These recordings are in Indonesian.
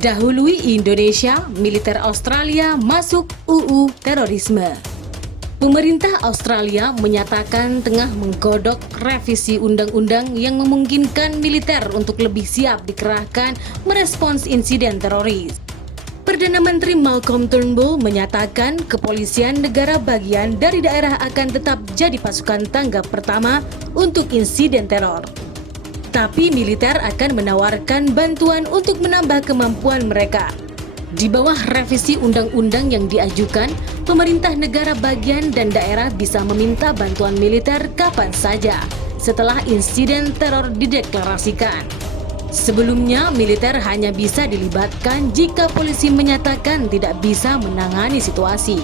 Dahului Indonesia, militer Australia masuk UU terorisme. Pemerintah Australia menyatakan tengah menggodok revisi undang-undang yang memungkinkan militer untuk lebih siap dikerahkan merespons insiden teroris. Perdana Menteri Malcolm Turnbull menyatakan kepolisian negara bagian dari daerah akan tetap jadi pasukan tanggap pertama untuk insiden teror. Tapi militer akan menawarkan bantuan untuk menambah kemampuan mereka. Di bawah revisi undang-undang yang diajukan, pemerintah negara bagian dan daerah bisa meminta bantuan militer kapan saja setelah insiden teror dideklarasikan. Sebelumnya, militer hanya bisa dilibatkan jika polisi menyatakan tidak bisa menangani situasi.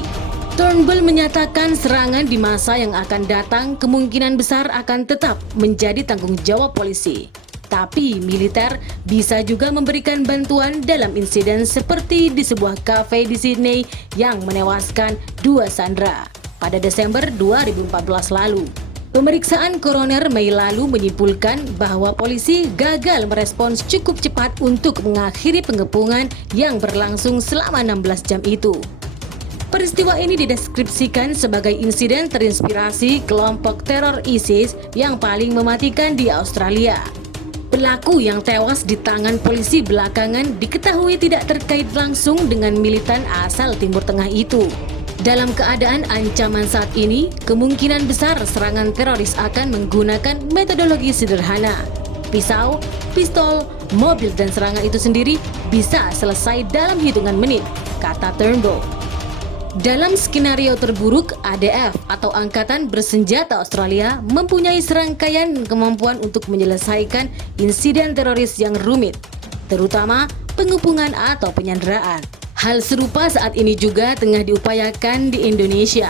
Turnbull menyatakan serangan di masa yang akan datang kemungkinan besar akan tetap menjadi tanggung jawab polisi. Tapi militer bisa juga memberikan bantuan dalam insiden seperti di sebuah kafe di Sydney yang menewaskan 2 sandera pada Desember 2014 lalu. Pemeriksaan koroner Mei lalu menyimpulkan bahwa polisi gagal merespons cukup cepat untuk mengakhiri pengepungan yang berlangsung selama 16 jam itu. Peristiwa ini dideskripsikan sebagai insiden terinspirasi kelompok teror ISIS yang paling mematikan di Australia. Pelaku yang tewas di tangan polisi belakangan diketahui tidak terkait langsung dengan militan asal Timur Tengah itu. Dalam keadaan ancaman saat ini, kemungkinan besar serangan teroris akan menggunakan metodologi sederhana. Pisau, pistol, mobil dan serangan itu sendiri bisa selesai dalam hitungan menit, kata Turnbull. Dalam skenario terburuk, ADF atau Angkatan Bersenjata Australia mempunyai serangkaian kemampuan untuk menyelesaikan insiden teroris yang rumit, terutama pengepungan atau penyanderaan. Hal serupa saat ini juga tengah diupayakan di Indonesia.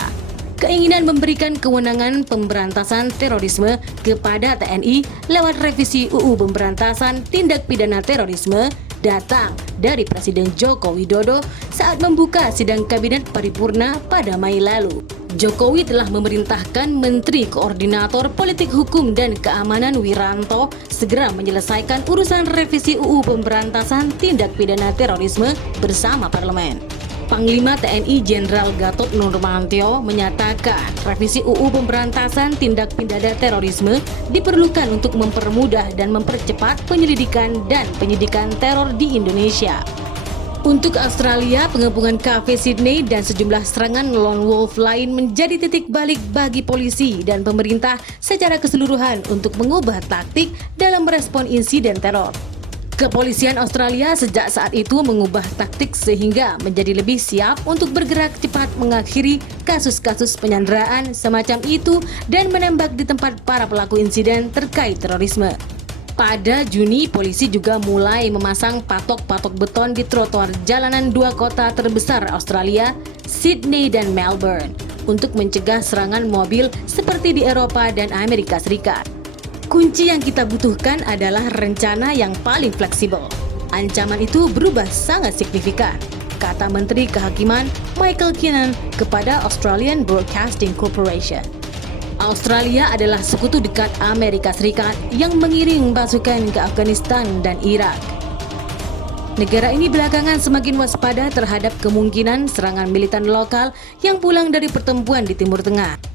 Keinginan memberikan kewenangan pemberantasan terorisme kepada TNI lewat revisi UU Pemberantasan Tindak Pidana Terorisme datang dari Presiden Joko Widodo saat membuka sidang Kabinet Paripurna pada Mei lalu. Jokowi telah memerintahkan Menteri Koordinator Politik Hukum dan Keamanan Wiranto segera menyelesaikan urusan revisi UU Pemberantasan Tindak Pidana Terorisme bersama Parlemen. Panglima TNI Jenderal Gatot Nurmantio menyatakan revisi UU Pemberantasan Tindak Pidana Terorisme diperlukan untuk mempermudah dan mempercepat penyelidikan dan penyidikan teror di Indonesia. Untuk Australia, pengepungan kafe Sydney dan sejumlah serangan lone wolf lain menjadi titik balik bagi polisi dan pemerintah secara keseluruhan untuk mengubah taktik dalam merespon insiden teror. Kepolisian Australia sejak saat itu mengubah taktik sehingga menjadi lebih siap untuk bergerak cepat mengakhiri kasus-kasus penyanderaan semacam itu dan menembak di tempat para pelaku insiden terkait terorisme. Pada Juni, polisi juga mulai memasang patok-patok beton di trotoar jalanan 2 kota terbesar Australia, Sydney dan Melbourne, untuk mencegah serangan mobil seperti di Eropa dan Amerika Serikat. Kunci yang kita butuhkan adalah rencana yang paling fleksibel. Ancaman itu berubah sangat signifikan, kata Menteri Kehakiman Michael Keenan kepada Australian Broadcasting Corporation. Australia adalah sekutu dekat Amerika Serikat yang mengiring pasukan ke Afghanistan dan Irak. Negara ini belakangan semakin waspada terhadap kemungkinan serangan militan lokal yang pulang dari pertempuran di Timur Tengah.